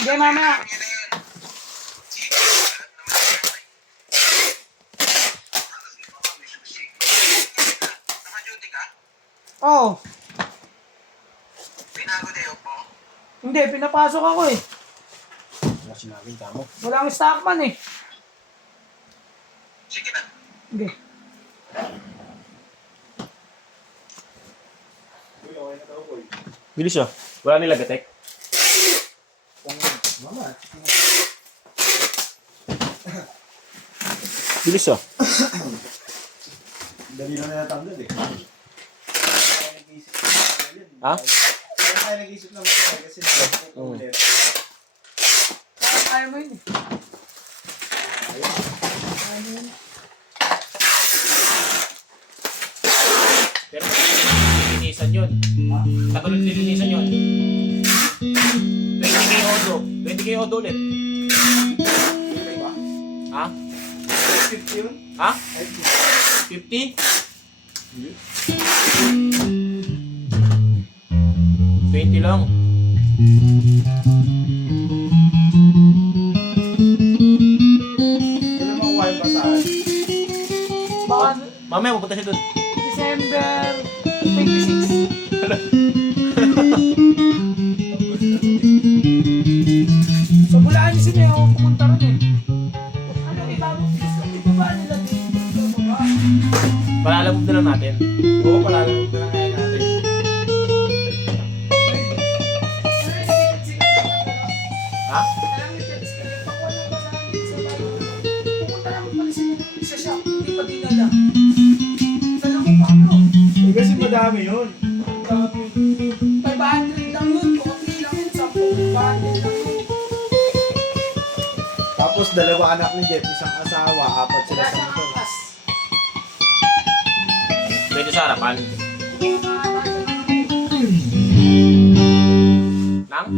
Hindi, mamaya. Oo. Hindi, pinapasok ako eh. Wala sinabing tamo. Walang stockman eh. Sige na. Hindi. Bilis ah. Wala nila gatek. Mama. Bilis ah. Dali na natanggal eh. Ha? Kaya tayo nag-isip na matay kasi nag-isip ko ulit. Kaya mo yun eh. Pero lilinisan yun. Tagal lilinisan yun. 20k odo. 20k odo ulit. Okay ba? Ha? 50 yun? Ha? Ay, 50? 20 lang. kailan mo kuha yung basahan? Baka Mamaya pupunta siya dun. December 26. Sa Bulaan yung sila ako pumunta rin eh. Ano ibaba nila dito? Ibaba. Palalamog na lang natin. Oo, palalamog na lang kaya natin. Ha? Eh, kasi madami yun. 500 lang yun, konti lang yun, 10 500 lang yun. Tapos dalawa anak ni Jeff, isang asawa, apat sila Wala sa siyang motor. angkas. Pwede sa harapan. Nang?